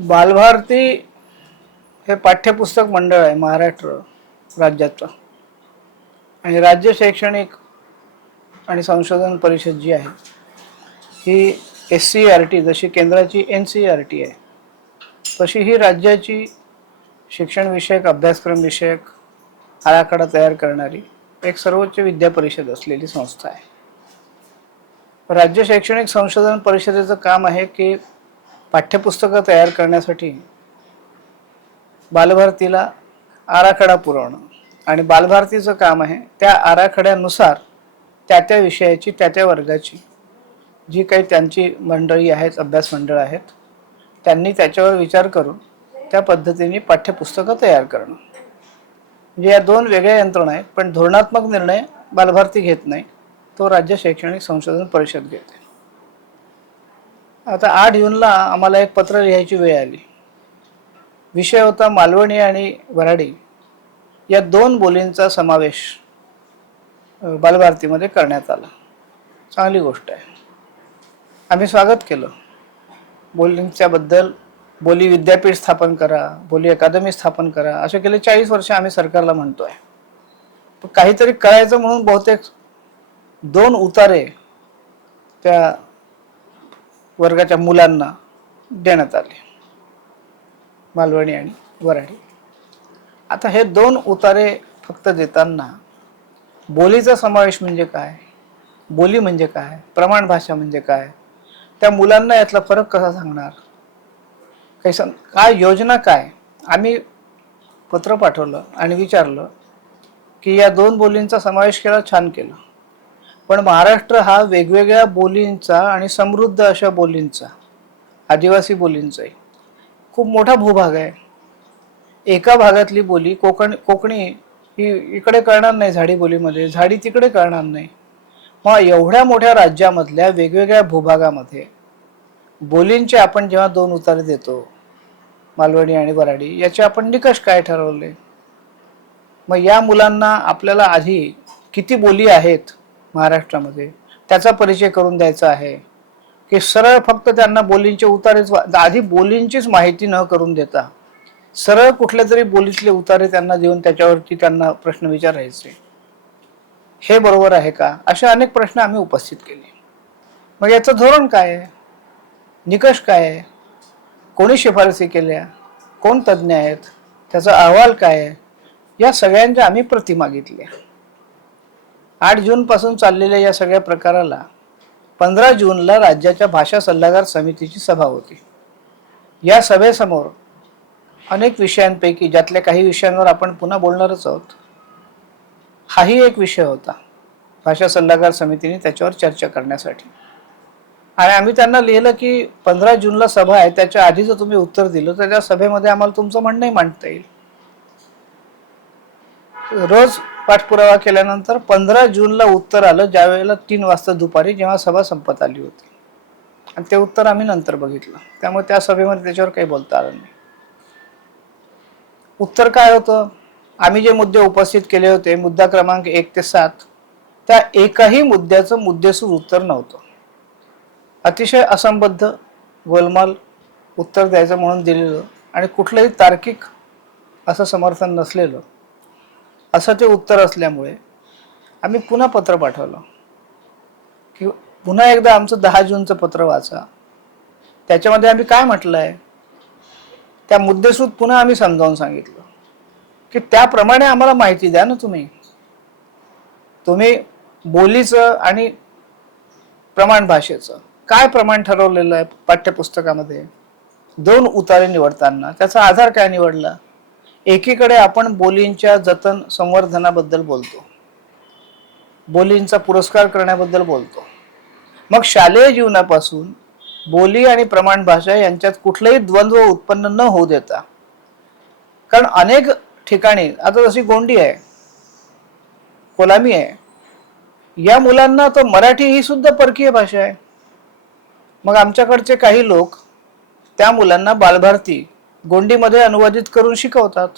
बालभारती हे पाठ्यपुस्तक मंडळ आहे महाराष्ट्र राज्याचं. आणि राज्य शैक्षणिक आणि संशोधन परिषद जी आहे ही SCERT जशी केंद्राची NCERT आहे तशी ही राज्याची शिक्षण विषयक अभ्यासक्रम विषयक आराखडा तयार करणारी एक सर्वोच्च विद्या परिषद असलेली संस्था आहे. राज्य शैक्षणिक संशोधन परिषदेचं काम आहे की पाठ्यपुस्तकं तयार करण्यासाठी बालभारतीला आराखडा पुरवणं आणि बालभारतीचं काम आहे त्या आराखड्यानुसार त्या विषयाची त्या वर्गाची जी काही त्यांची मंडळी आहेत, अभ्यास मंडळ आहेत, त्यांनी त्याच्यावर विचार करून त्या पद्धतीने पाठ्यपुस्तकं तयार करणं. म्हणजे या दोन वेगळ्या यंत्रणा आहेत, पण धोरणात्मक निर्णय बालभारती घेत नाही, तो राज्य शैक्षणिक संशोधन परिषद घेते. आता 8 जूनला आम्हाला एक पत्र लिहायची वेळ आली. विषय होता मालवणी आणि वऱ्हाडी या दोन बोलींचा समावेश बालभारतीमध्ये करण्यात आला. चांगली गोष्ट आहे, आम्ही स्वागत केलं. बोलींच्याबद्दल बोली विद्यापीठ स्थापन करा, बोली अकादमी स्थापन करा, असे गेले 40 वर्ष आम्ही सरकारला म्हणतोय. पण काहीतरी करायचं म्हणून बहुतेक 2 उतारे त्या वर्गाच्या मुलांना देण्यात आले, मालवणी आणि वऱ्हाडी. आता हे 2 उतारे फक्त देताना बोलीचा समावेश म्हणजे काय, बोली म्हणजे काय, प्रमाण भाषा म्हणजे काय, त्या मुलांना यातला फरक कसा सांगणार, काय योजना काय. आम्ही पत्र पाठवलं आणि विचारलं की या 2 बोलींचा समावेश केला, छान केलं, पण महाराष्ट्र हा वेगवेगळ्या बोलींचा आणि समृद्ध अशा बोलींचा, आदिवासी बोलींचाही खूप मोठा भूभाग आहे. एका भागातली बोली कोकणी ही इकडे कळणार नाही, झाडी बोलीमध्ये झाडी तिकडे कळणार नाही. मग एवढ्या मोठ्या राज्यामधल्या वेगवेगळ्या भूभागामध्ये बोलींचे आपण जेव्हा 2 उतारे देतो, मालवणी आणि वऱ्हाडी, याचे आपण निकष काय ठरवले. मग या मुलांना आपल्याला आधी किती बोली आहेत महाराष्ट्रामध्ये त्याचा परिचय करून द्यायचा आहे की सरळ फक्त त्यांना बोलींचे उतारेच, आधी बोलींचीच माहिती न करून देता सरळ कुठल्या तरी बोलीतले उतारे त्यांना देऊन त्याच्यावरती त्यांना प्रश्न विचारायचे, हे बरोबर आहे का. असे अनेक प्रश्न आम्ही उपस्थित केले. मग याचं धोरण काय आहे, निकष काय आहे, कोणी शिफारसी केल्या, कोण तज्ज्ञ आहेत, त्याचा अहवाल काय आहे, या सगळ्यांच्या आम्ही प्रती मागितल्या. 8 जूनपासून चाललेल्या या सगळ्या प्रकाराला 15 जूनला राज्याच्या भाषा सल्लागार समितीची सभा होती. या सभेसमोर अनेक विषयांपैकी ज्यातल्या काही विषयांवर आपण पुन्हा बोलणारच आहोत, हाही एक विषय होता भाषा सल्लागार समितीने त्याच्यावर चर्चा करण्यासाठी. आणि आम्ही त्यांना लिहिलं की 15 जूनला सभा आहे, त्याच्या आधी जर तुम्ही उत्तर दिलं तर त्या सभेमध्ये आम्हाला तुमचं म्हणणंही मांडता येईल. रोज पाठपुरावा केल्यानंतर 15 जूनला उत्तर आलं, ज्या वेळेला 3 वाजता दुपारी, जेव्हा सभा संपत आली होती. आणि ते उत्तर आम्ही नंतर बघितलं, त्यामुळे त्या सभेमध्ये त्याच्यावर काही बोलता आलं नाही. उत्तर काय होतं, आम्ही जे मुद्दे उपस्थित केले होते, मुद्दा क्रमांक 1 ते 7, त्या एकही मुद्द्याचं मुद्देसूद उत्तर नव्हतं. अतिशय असंबद्ध गोलमाल उत्तर द्यायचं म्हणून दिलेलं आणि कुठलंही तार्किक असं समर्थन नसलेलं असं ते उत्तर असल्यामुळे आम्ही पुन्हा पत्र पाठवलं की पुन्हा एकदा आमचं 10 जूनचं पत्र वाचा, त्याच्यामध्ये आम्ही काय म्हटलं आहे त्या मुद्देसूद पुन्हा आम्ही समजावून सांगितलं की त्याप्रमाणे आम्हाला माहिती द्या ना. तुम्ही बोलीचं आणि प्रमाण भाषेचं काय प्रमाण ठरवलेलं आहे पाठ्यपुस्तकामध्ये, 2 उतारे निवडताना त्याचा आधार काय निवडला. एकीकडे आपण बोलींच्या जतन संवर्धनाबद्दल बोलतो, बोलींचा पुरस्कार करण्याबद्दल बोलतो, मग शालेय जीवनापासून बोली आणि प्रमाण भाषा यांच्यात कुठलंही द्वंद्व उत्पन्न न होऊ देता, कारण अनेक ठिकाणी आता जशी गोंडी आहे, कोलामी आहे, या मुलांना तर मराठी ही सुद्धा परकीय भाषा आहे. मग आमच्याकडचे काही लोक त्या मुलांना बालभारती गोंडीमध्ये अनुवादित करून शिकवतात,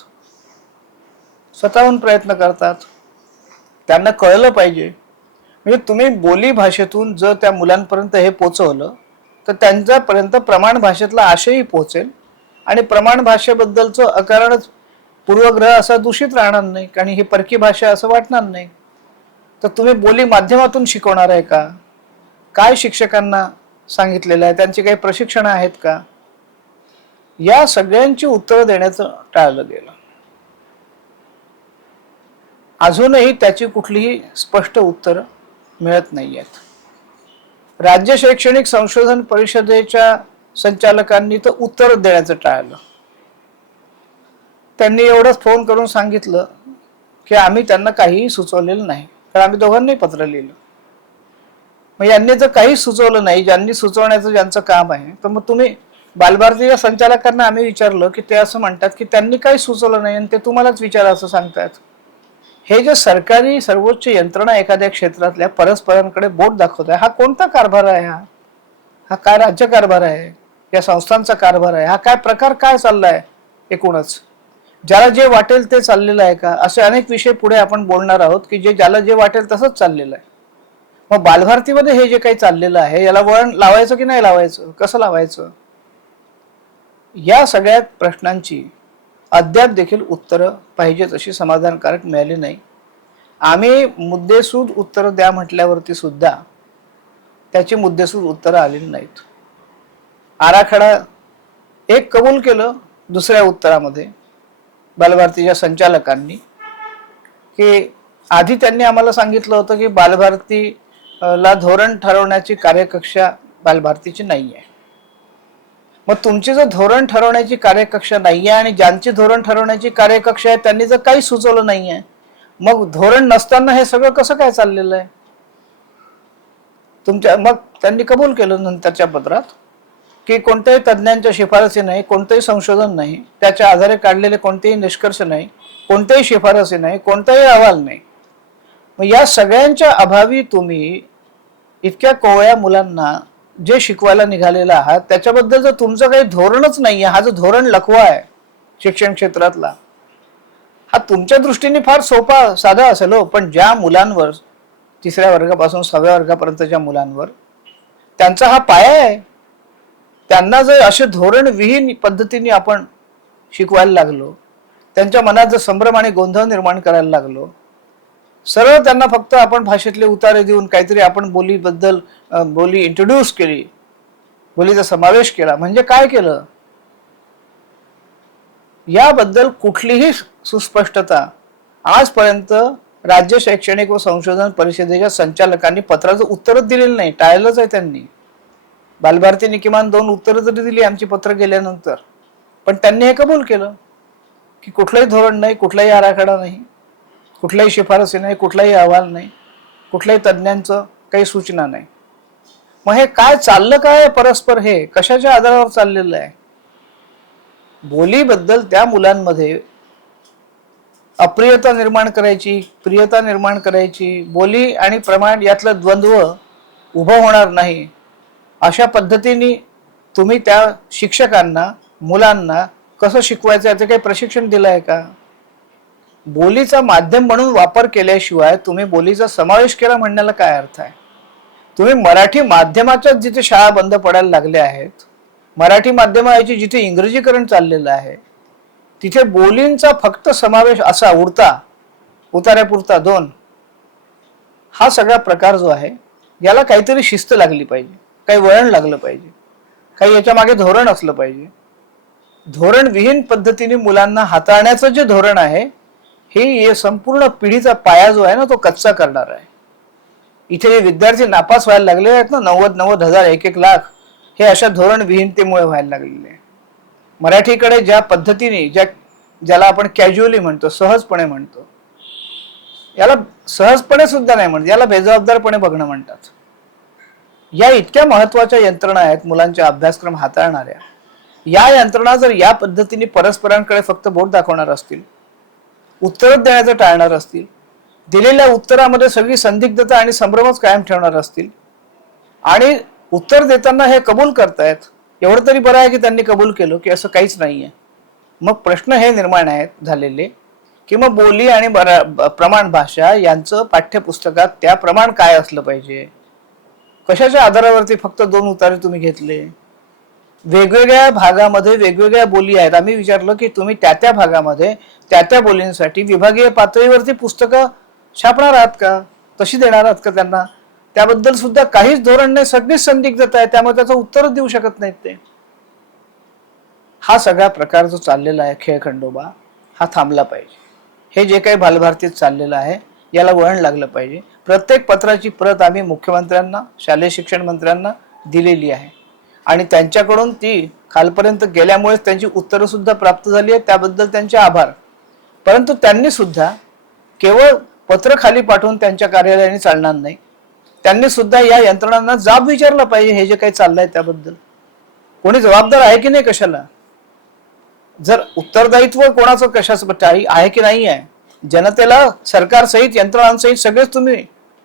स्वतःहून प्रयत्न करतात. त्यांना कळलं पाहिजे. म्हणजे तुम्ही बोली भाषेतून जर त्या मुलांपर्यंत हे पोचवलं तर त्यांच्यापर्यंत प्रमाण भाषेतला आशयही पोहोचेल आणि प्रमाण भाषेबद्दलचं अकारणच पूर्वग्रह असा दूषित राहणार नाही, कारण ही परकी भाषा असं वाटणार नाही. तर तुम्ही बोली माध्यमातून शिकवणार आहे का? काय शिक्षकांना सांगितलेलं आहे? त्यांची काही प्रशिक्षण आहेत का? या सगळ्यांची उत्तरं देण्याचं टाळलं गेलं. अजूनही त्याची कुठलीही स्पष्ट उत्तरं मिळत नाही आहेत. राज्य शैक्षणिक संशोधन परिषदेच्या संचालकांनी तर उत्तर देण्याचं टाळलं. त्यांनी एवढंच फोन करून सांगितलं की आम्ही त्यांना काहीही सुचवलेलं नाही, कारण आम्ही दोघांनी पत्र लिहिलं. मग यांनी जर काही सुचवलं नाही, ज्यांनी सुचवण्याचं ज्यांचं काम आहे, तर मग तुम्ही बालभारतीच्या संचालकांना आम्ही विचारलं की ते असं म्हणतात की त्यांनी काही सुचवलं नाही आणि ते तुम्हालाच विचारा असं सांगतात. हे जे सरकारी सर्वोच्च यंत्रणा एखाद्या क्षेत्रातल्या परस्परांकडे बोट दाखवत आहे, हा कोणता कारभार आहे? हा काय राज्य कारभार आहे? या संस्थांचा कारभार आहे? हा काय प्रकार काय चाललाय? एकूणच ज्याला जे वाटेल ते चाललेलं आहे का? असे अनेक विषय पुढे आपण बोलणार आहोत की जे ज्याला जे वाटेल तसंच चाललेलं आहे. मग बालभारतीमध्ये हे जे काही चाललेलं आहे याला वळण लावायचं की नाही लावायचं? कसं लावायचं? या सगळ्या प्रश्नांची अद्याप देखील उत्तरं पाहिजे तशी समाधानकारक मिळाली नाही. आम्ही मुद्देसूद उत्तरं द्या म्हटल्यावरती सुद्धा त्याची मुद्देसूद उत्तरं आलेली नाहीत. आराखडा एक कबूल केलं दुसऱ्या उत्तरामध्ये बालभारतीच्या संचालकांनी, की आधी त्यांनी आम्हाला सांगितलं होतं की बालभारतीला धोरण ठरवण्याची कार्यकक्षा बालभारतीची नाही आहे. मग तुमची जर धोरण ठरवण्याची कार्यकक्षा नाहीये आणि ज्यांची धोरण ठरवण्याची कार्यकक्षा आहे त्यांनी जर काही सुचवलं नाहीये, मग धोरण नसताना हे सगळं कसं काय चाललेलं आहे? मग त्यांनी कबूल केलं नंतरच्या पत्रात की कोणत्याही तज्ज्ञांच्या शिफारसी नाही, कोणतंही संशोधन नाही, त्याच्या आधारे काढलेले कोणतेही निष्कर्ष नाही, कोणत्याही शिफारसी नाही, कोणताही अहवाल नाही. मग या सगळ्यांच्या अभावी तुम्ही इतक्या कोवळ्या मुलांना जे शिकवायला निघालेला आहात त्याच्याबद्दल जर तुमचं काही धोरणच नाहीये, हा जो धोरण लकवा आहे शिक्षण क्षेत्रातला, हा तुमच्या दृष्टीने फार सोपा साधा असेल हो, पण ज्या मुलांवर 3ऱ्या वर्गापासून 6व्या वर्गापर्यंतच्या मुलांवर त्यांचा हा पाया आहे, त्यांना जर असे धोरण विहीन पद्धतीने आपण शिकवायला लागलो, त्यांच्या मनात जर संभ्रम आणि गोंधळ निर्माण करायला लागलो, सरळ त्यांना फक्त आपण भाषेतले उतारे देऊन काहीतरी आपण बोली इंट्रोड्यूस केली, बोलीचा समावेश केला, म्हणजे काय केलं? याबद्दल कुठलीही सुस्पष्टता आजपर्यंत राज्य शैक्षणिक व संशोधन परिषदेच्या संचालकांनी पत्राचं उत्तरच दिलेलं नाही, टाळलंच आहे त्यांनी. बालभारतीने किमान 2 उत्तरं तरी दिली आमची पत्र गेल्यानंतर, पण त्यांनी हे कबूल केलं की कुठलंही धोरण नाही, कुठलाही आराखडा नाही, कुठल्याही शिफारसी नाही, कुठलाही अहवाल नाही, कुठल्याही तज्ज्ञांचं काही सूचना नाही. मग हे काय चाललं काय परस्पर? हे कशाच्या आधारावर चाललेलं आहे? बोलीबद्दल त्या मुलांमध्ये अप्रियता निर्माण करायची, प्रियता निर्माण करायची, बोली आणि प्रमाण यातलं द्वंद्व उभं होणार नाही अशा पद्धतीने तुम्ही त्या शिक्षकांना मुलांना कसं शिकवायचं याचं काही प्रशिक्षण दिलं आहे का? बोलीचा माध्यम म्हणून वापर केल्याशिवाय तुम्ही बोलीचा समावेश केला म्हणण्याला काय अर्थ आहे? तुम्ही मराठी माध्यमाच्याच जिथे शाळा बंद पडायला लागल्या आहेत, मराठी माध्यमाची जिथे इंग्रजीकरण चाललेलं आहे, तिथे बोलींचा फक्त समावेश असा उतार्यापुरता 2 हा सगळा प्रकार जो आहे याला काहीतरी शिस्त लागली पाहिजे, काही वळण लागलं पाहिजे, काही याच्या मागे धोरण असलं पाहिजे. धोरण विहीन पद्धतीने मुलांना हाताळण्याचं जे धोरण आहे हे संपूर्ण पिढीचा पाया जो आहे ना तो कच्चा करणार आहे. इथे जे विद्यार्थी नापास व्हायला लागले आहेत ना, 90 हजार 1 लाख, हे अशा धोरण विहीनतेमुळे व्हायला लागलेले आहे. मराठीकडे ज्या पद्धतीने ज्याला आपण कॅज्युअली म्हणतो, सहजपणे म्हणतो, याला सहजपणे सुद्धा नाही म्हणत, याला बेजबाबदारपणे बघणं म्हणतात. या इतक्या महत्वाच्या यंत्रणा आहेत मुलांचे अभ्यासक्रम हाताळणाऱ्या, या यंत्रणा जर या पद्धतीने परस्परांकडे फक्त बोट दाखवणार असतील, उत्तर देण्याचं टाळणार असतील, दिलेल्या उत्तरामध्ये सगळी संदिग्धता आणि संभ्रमच कायम ठेवणार असतील आणि उत्तर देताना हे कबूल करतायत, एवढं तरी बरं आहे की त्यांनी कबूल केलं की असं काहीच नाहीये, मग प्रश्न हे निर्माण आहेत झालेले की मग बोली आणि प्रमाण भाषा यांचं पाठ्यपुस्तकात त्या प्रमाण काय असलं पाहिजे? कशाच्या आधारावरती फक्त 2 उतारे तुम्ही घेतले? वेगवेगळ्या भागामध्ये वेगवेगळ्या बोली आहेत. आम्ही विचारलं की तुम्ही त्या त्या भागामध्ये त्या त्या बोलींसाठी विभागीय पातळीवरती पुस्तकं छापणार आहात का, तशी देणार आहात का त्यांना? त्याबद्दल सुद्धा काहीच धोरण नाही, सगळीच संदिग्धता आहे. त्यामुळे त्याचं उत्तरच देऊ शकत नाहीत ते. हा सगळा प्रकार जो चाललेला आहे खेळखंडोबा, हा थांबला पाहिजे. हे जे काही बालभारतीत चाललेलं आहे याला वळण लागलं पाहिजे. प्रत्येक पत्राची प्रत आम्ही मुख्यमंत्र्यांना, शालेय शिक्षण मंत्र्यांना दिलेली आहे आणि त्यांच्याकडून ती खालपर्यंत गेल्यामुळे त्यांची उत्तरं सुद्धा प्राप्त झाली आहेत. त्याबद्दल त्यांचे आभार. परंतु त्यांनी सुद्धा केवळ पत्र खाली पाठवून त्यांच्या कार्यालयाने चालणार नाही. त्यांनी सुद्धा या यंत्रणांना जाब विचारला पाहिजे. हे जे काही चाललंय त्याबद्दल कोणी जबाबदार आहे की नाही, कशाला? जर उत्तरदायित्व कोणाचं कशाचं आहे की नाही आहे, जनतेला सरकार सहित यंत्रणांसहित सगळेच तुम्ही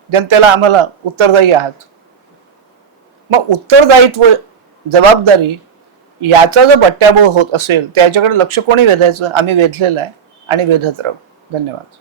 जनतेला आम्हाला उत्तरदायी आहात. मग उत्तरदायित्व, जबाबदारी याचा जर बट्ट्याबोळ होत असेल त्याच्याकडे लक्ष कोणी वेधायचं? आम्ही वेधलेलं आहे आणि वेधत राहू. धन्यवाद.